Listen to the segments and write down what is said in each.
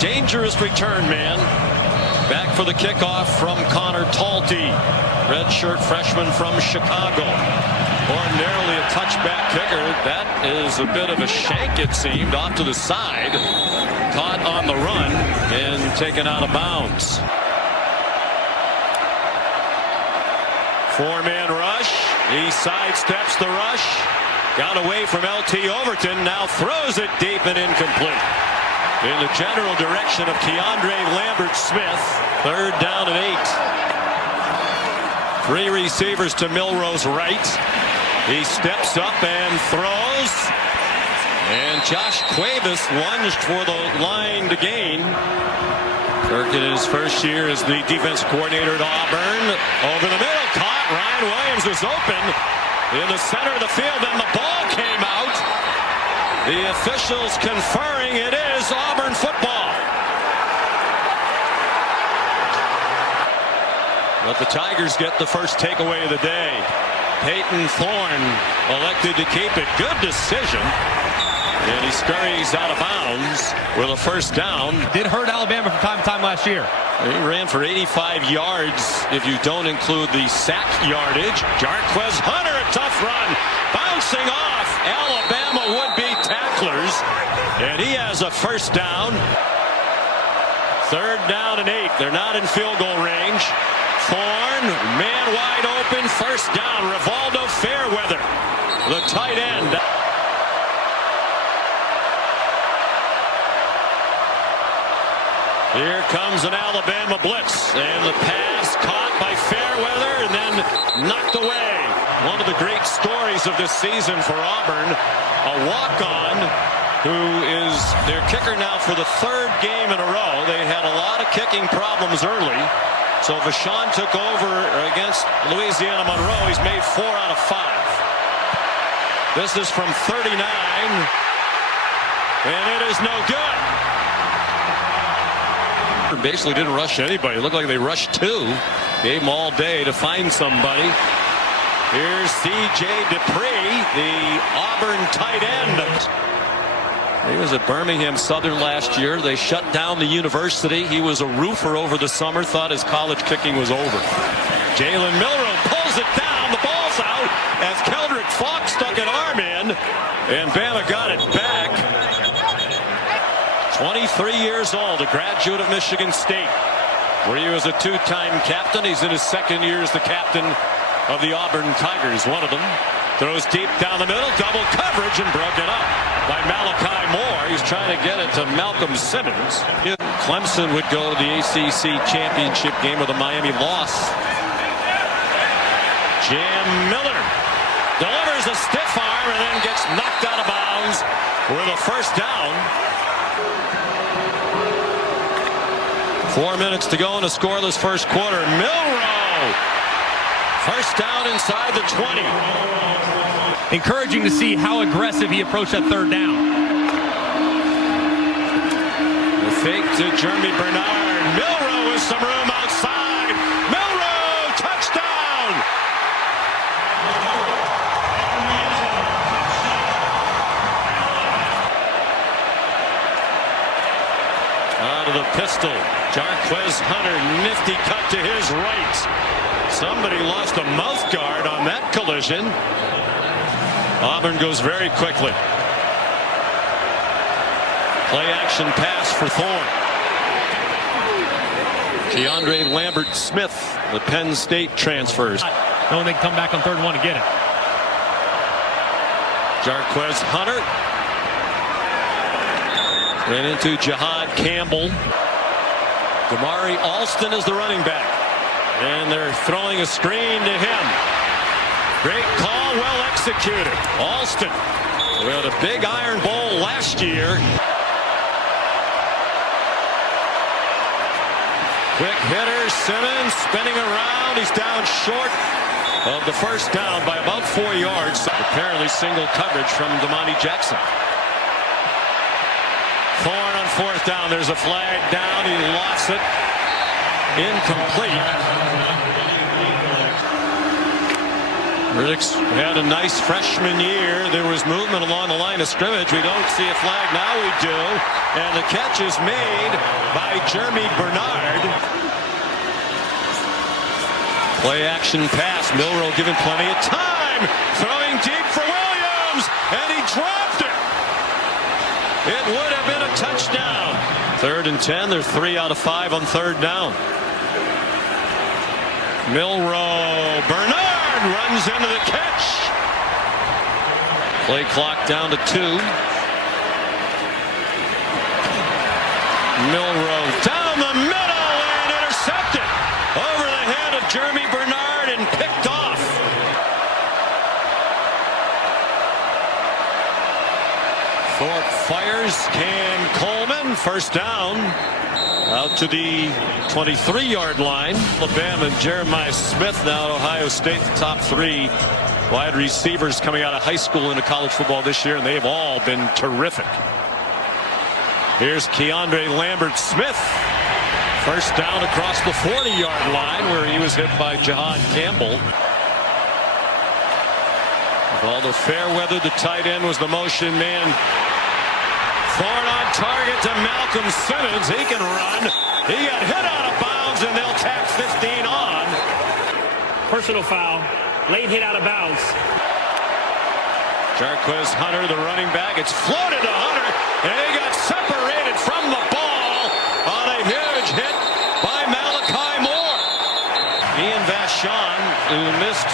dangerous return man. Back for the kickoff from Connor Talty, redshirt freshman from Chicago. Ordinarily a touchback kicker. That is a bit of a shank, it seemed, off to the side. Caught on the run and taken out of bounds. Four-man rush. He sidesteps the rush. Got away from L.T. Overton. Now throws it deep and incomplete. In the general direction of Keandre Lambert-Smith. 3rd down and 8. 3 receivers to Milroe's right. He steps up and throws. And Josh Cuevas lunged for the line to gain. Kirk in his first year as the defense coordinator at Auburn. Over the middle, caught. Ryan Williams was open in the center of the field, and the ball came out. The officials conferring it is Auburn football. But the Tigers get the first takeaway of the day. Peyton Thorne elected to keep it. Good decision. And he scurries out of bounds with a first down. Did hurt Alabama from time to time last year. He ran for 85 yards if you don't include the sack yardage. Jarquez Hunter, a tough run. Bouncing off Alabama would-be tacklers. And he has a first down. 3rd down and 8. They're not in field goal range. Thorne, man wide open, first down. Rivaldo Fairweather, the tight end. Here comes an Alabama blitz, and the pass caught by Fairweather and then knocked away. One of the great stories of this season for Auburn, a walk-on who is their kicker now for the 3rd game in a row. They had a lot of kicking problems early. So Vachon took over against Louisiana Monroe. He's made 4 out of 5. This is from 39, and it is no good. Basically didn't rush anybody. It looked like they rushed 2. Gave them all day to find somebody. Here's C.J. Dupree, the Auburn tight end. He was at Birmingham Southern last year. They shut down the university. He was a roofer over the summer. Thought his college kicking was over. Jalen Milroe pulls it down. The ball's out as Keldrick Fox stuck an arm in, and Bama got it back. 23 years old, a graduate of Michigan State, where he was a 2-time captain. He's in his 2nd year as the captain of the Auburn Tigers. One of them throws deep down the middle, double coverage, and broken up by Malachi Moore. He's trying to get it to Malcolm Simmons. Clemson would go to the ACC championship game with a Miami loss. Jam Miller delivers a stiff arm and then gets knocked out of bounds with a first down. 4 minutes to go in a scoreless first quarter. Milroe, first down inside the 20. Encouraging to see how aggressive he approached that 3rd down. The fake to Jeremy Bernard. Milroe with some room outside. Milroe, touchdown! Out of the pistol. Jarquez Hunter, nifty cut to his right. Somebody lost a mouth guard on that collision. Auburn goes very quickly. Play action pass for Thorne. Keandre Lambert-Smith, the Penn State transfers. Knowing they can come back on 3rd and 1 and get it. Jarquez Hunter. Ran into Jihad Campbell. Damari Alston is the running back. And they're throwing a screen to him. Great call, well executed. Alston with a big Iron Bowl last year. Quick hitter, Simmons spinning around. He's down short of the first down by about 4 yards. Apparently single coverage from Damani Jackson. Thorne on 4th down. There's a flag down. He lost it. Incomplete. Riddick's had a nice freshman year. There was movement along the line of scrimmage. We don't see a flag. Now we do. And the catch is made by Jeremy Bernard. Play action pass. Milroe given plenty of time. Throwing deep for Williams. And he dropped it. It would have been a touchdown. 3rd and 10. They're 3 out of 5 on 3rd down. Milroe. Bernard runs into the catch. Play clock down to 2. Milroe down the middle and intercepted over the head of Jeremy Bernard and picked off. Thorpe fires. Can Coleman. First down. Out to the 23-yard line. Alabama and Jeremiah Smith now at Ohio State, the top 3 wide receivers coming out of high school into college football this year, and they've all been terrific. Here's Keandre Lambert-Smith. First down across the 40-yard line where he was hit by Jahad Campbell. Although Fairweather, the tight end, was the motion man. Thorne on target to Malcolm Simmons. He can run. He got hit out of bounds, and they'll tack 15 on. Personal foul. Late hit out of bounds. Jarquez Hunter, the running back. It's floated to Hunter, and he got separated from the ball on a huge hit by Malachi Moore. Ian Vachon, who missed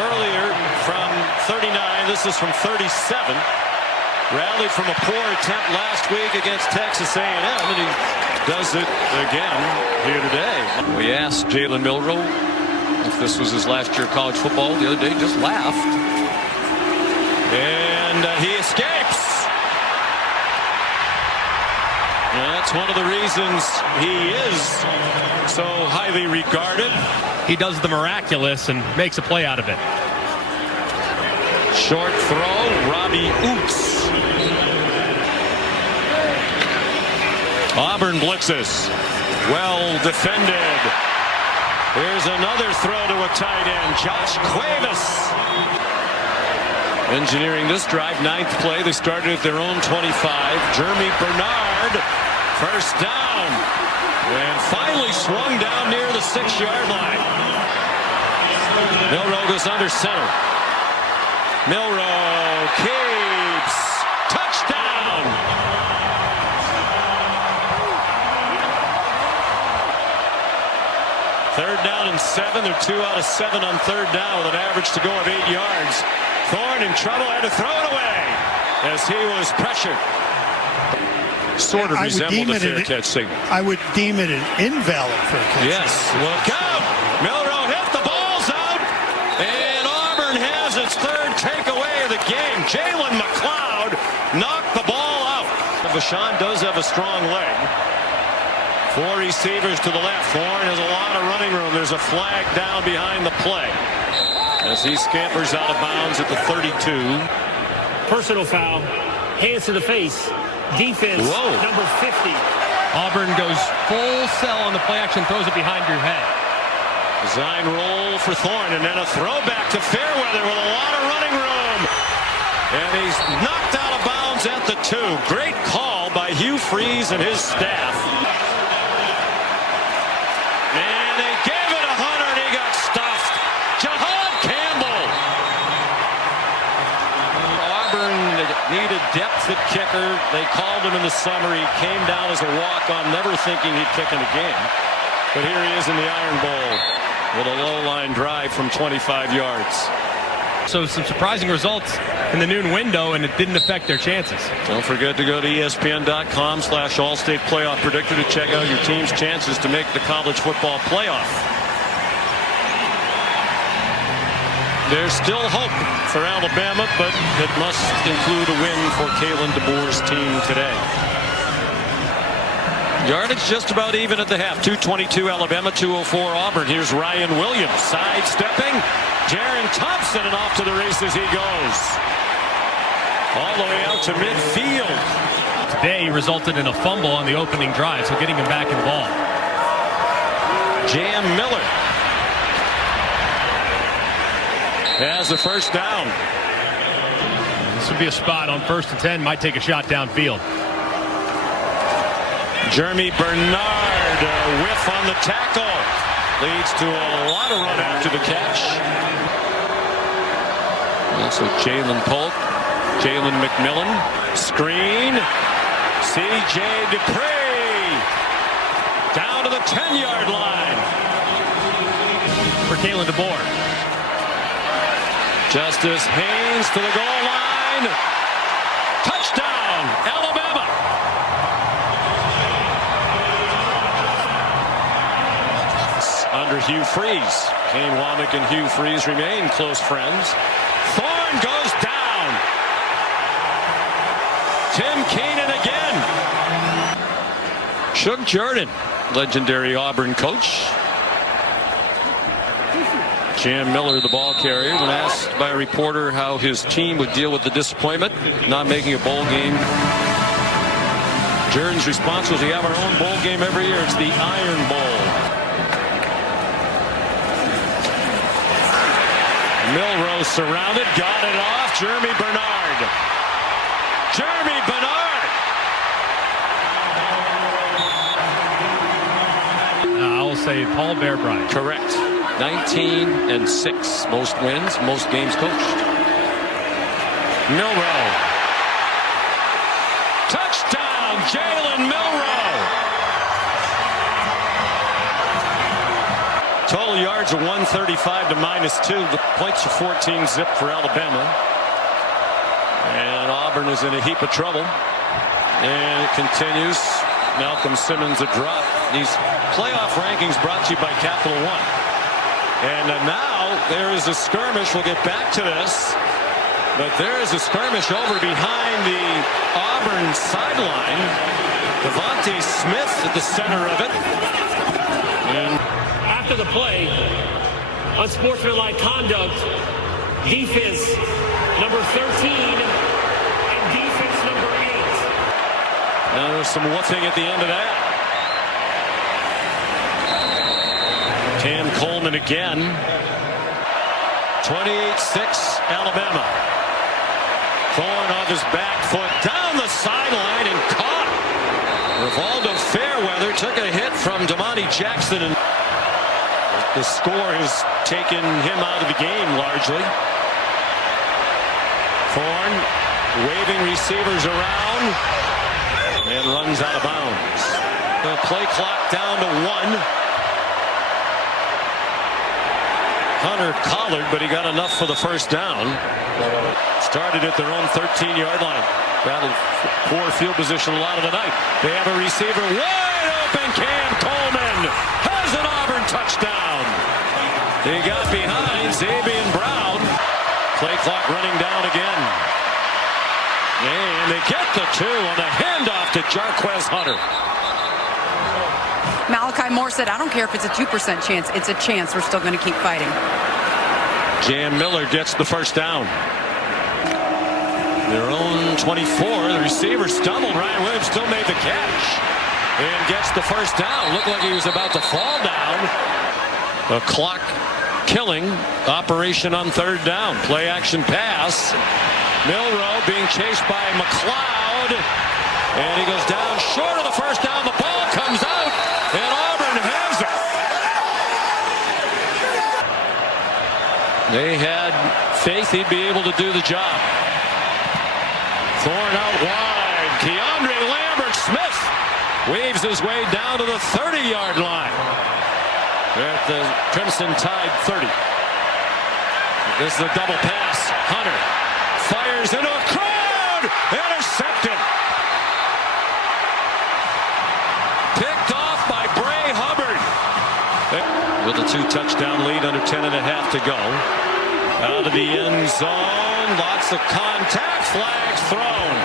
earlier from 39. This is from 37. Rallied from a poor attempt last week against Texas A&M, and he does it again here today. We asked Jalen Milroe if this was his last year of college football the other day. Just laughed. And he escapes. And that's one of the reasons he is so highly regarded. He does the miraculous and makes a play out of it. Short throw, Robbie Oots. Auburn blitzes. Well defended. Here's another throw to a tight end, Josh Cuevas. Engineering this drive, 9th play. They started at their own 25. Jeremy Bernard, first down. And finally swung down near the 6-yard line. Milroe goes under center. Milroe keeps. Touchdown. Third down and 7. They're 2 out of 7 on 3rd down with an average to go of 8 yards. Thorne in trouble, had to throw it away as he was pressured. Sort of resembled a fair catch signal. I would deem it an invalid fair catch. Yes, look out. Milroe hit, the ball's out, and Auburn has its 3rd takeaway of the game. Jalen McLeod knocked the ball out. Vachon does have a strong leg. 4 receivers to the left. Thorne has a lot of running room. There's a flag down behind the play as he scampers out of bounds at the 32. Personal foul. Hands to the face. Defense. Whoa. Number 50. Auburn goes full sell on the play action, throws it behind your head. Design roll for Thorne, and then a throwback to Fairweather with a lot of running room. And he's knocked out of bounds at the 2. Great call by Hugh Freeze and his staff. And they gave it to Hunter, and he got stuffed. Jahad Campbell. Auburn needed depth at kicker. They called him in the summer. He came down as a walk-on, never thinking he'd kick in a game. But here he is in the Iron Bowl with a low-line drive from 25 yards. So some surprising results in the noon window, and it didn't affect their chances. Don't forget to go to ESPN.com/All-State Playoff Predictor to check out your team's chances to make the college football playoff. There's still hope for Alabama, but it must include a win for Kalen DeBoer's team today. Yardage just about even at the half. 2:22 Alabama, 2:04 Auburn. Here's Ryan Williams sidestepping. Jaron Thompson, and off to the races he goes. All the way out to midfield. Today resulted in a fumble on the opening drive, so getting him back involved. Jam Miller. has the first down. This would be a spot on 1st and 10. Might take a shot downfield. Jeremy Bernard, a whiff on the tackle. Leads to a lot of run after the catch. Also Jalen Polk, Jalen McMillan, screen. C.J. Dupree down to the 10-yard line. For Kalen DeBoer. Justice Haynes to the goal line. Touchdown, Alabama. Under Hugh Freeze. Kane Womack and Hugh Freeze remain close friends. Thorne goes down. Tim Keenan again. Shug Jordan, legendary Auburn coach. Jam Miller, the ball carrier, when asked by a reporter how his team would deal with the disappointment not making a bowl game, Jordan's response was, "We have our own bowl game every year. It's the Iron Bowl." Milroe surrounded, got it off. Jeremy Bernard. Jeremy Bernard. I will say Paul Bearbright. Correct. 19-6. Most wins, most games coached. Milroe. Touchdown, Jalen Milroe. Total yards are 135 to -2. The points are 14 zip for Alabama. And Auburn is in a heap of trouble. And it continues. Malcolm Simmons a drop. These playoff rankings brought to you by Capital One. And now there is a skirmish. We'll get back to this. But there is a skirmish over behind the Auburn sideline. Devontae Smith at the center of it. And After the play, unsportsmanlike conduct, defense number 13 and defense number 8. now there's some woofing at the end of that. Cam Coleman again. 28-6 Alabama. Thorne off his back foot down the sideline and caught. Rivaldo Fairweather took a hit from Damani Jackson, and the score has taken him out of the game largely. Thorne waving receivers around and runs out of bounds. The play clock down to 1. Hunter collared, but he got enough for the first down. Started at their own 13-yard line. Battled poor field position a lot of the night. They have a receiver wide open. Cam Coleman has an Auburn touchdown. They got behind Xavier Brown. Play clock running down again. And they get the 2 on the handoff to Jarquez Hunter. Malachi Moore said, "I don't care if it's a 2% chance. It's a chance. We're still going to keep fighting." Jam Miller gets the first down. Their own 24. The receiver stumbled. Ryan Williams still made the catch and gets the first down. Looked like he was about to fall down. A clock killing operation on 3rd down. Play action pass. Milroe being chased by McLeod, and he goes down short of the first down. The ball comes out, and Auburn has it. They had faith he'd be able to do the job. Thorne out wide. Keandre Lambert-Smith waves his way down to the 30-yard line. They're at the Crimson Tide 30. This is a double pass. Hunter fires into a crowd. Intercepted. Picked off by Bray Hubbard. With a 2-touchdown lead, under 10.5 to go. Out of the end zone. Lots of contact. Flags thrown.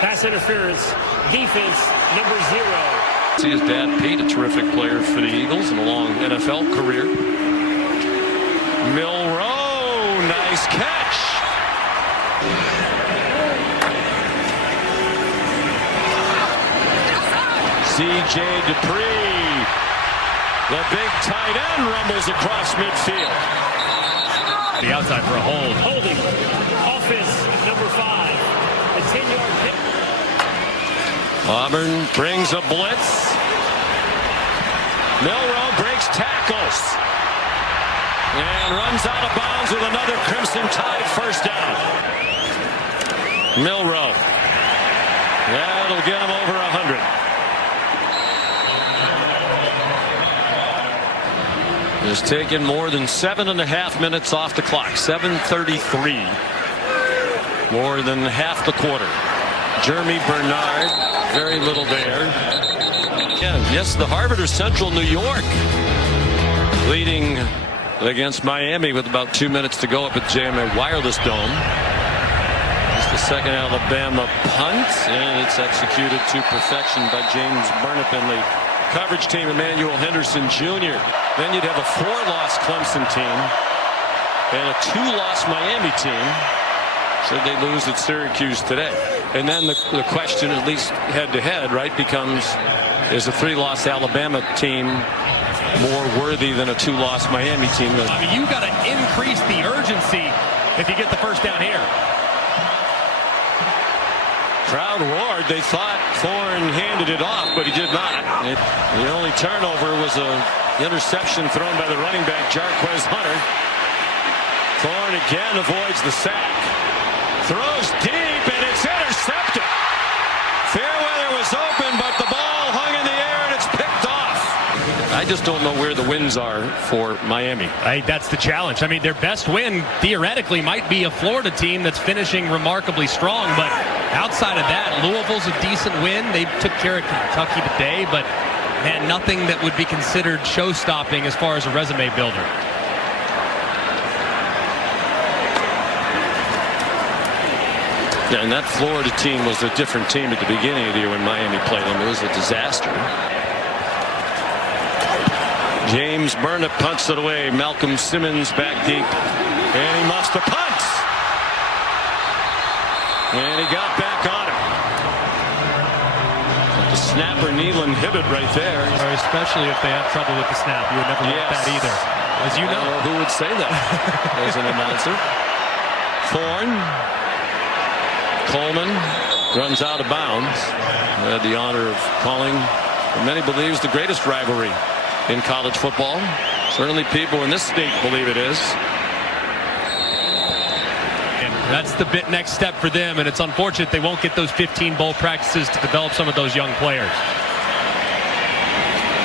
Pass interference. Defense number 0. See his dad, Pete, a terrific player for the Eagles and a long NFL career. Milroe, nice catch. C.J. Dupree The big tight end rumbles across midfield. The outside for a hold. Holding. Offense number 5. A 10-yard hit. Auburn brings a blitz. Milroe breaks tackles. And runs out of bounds with another Crimson Tide first down. Milroe. That'll get him over 100. Has taken more than 7.5 minutes off the clock. 7:33. More than half the quarter. Jeremy Bernard, very little there. Again, yes, the Harvard or Central New York leading against Miami with about 2 minutes to go up at JMA Wireless Dome. It's the second Alabama punt, and it's executed to perfection by James Burnip and the coverage team, Emmanuel Henderson Jr. Then you'd have a 4-loss Clemson team and a 2-loss Miami team should they lose at Syracuse today. And then the question, at least head-to-head, right, becomes, is a 3-loss Alabama team more worthy than a 2-loss Miami team? I mean, you got to increase the urgency if you get the first down here. Crowd roared. They thought Thorne handed it off, but he did not. The only turnover was an interception thrown by the running back, Jarquez Hunter. Thorne again avoids the sack. Throws deep, and it's intercepted. Fairweather was open, but the ball hung in the air, and it's picked off. I just don't know where the wins are for Miami. That's the challenge. I mean, their best win theoretically might be a Florida team that's finishing remarkably strong, but outside of that, Louisville's a decent win. They took care of Kentucky today, but man, nothing that would be considered show-stopping as far as a resume builder. Yeah, and that Florida team was a different team at the beginning of the year when Miami played them. It was a disaster. James Burnip punts it away. Malcolm Simmons back deep. And he must have punts. And he got back on it. The snapper Nealon Hibbett right there. Or especially if they have trouble with the snap. You would never want that either. As you know. Who would say that as an announcer? Thorne. Coleman runs out of bounds. I had the honor of calling what many believes the greatest rivalry in college football. Certainly people in this state believe it is. And that's the next step for them, and it's unfortunate they won't get those 15 bowl practices to develop some of those young players.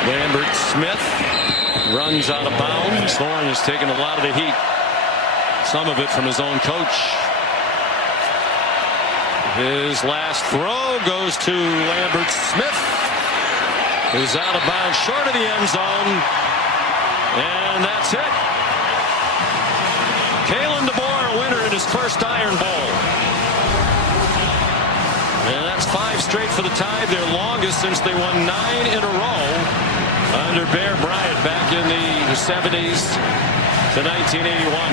Lambert Smith runs out of bounds. Thorne has taken a lot of the heat. Some of it from his own coach. His last throw goes to Lambert Smith, who's out of bounds short of the end zone. And that's it. Kalen DeBoer, a winner in his first Iron Bowl. And that's 5 straight for the Tide, their longest since they won 9 in a row under Bear Bryant back in the 70s to 1981.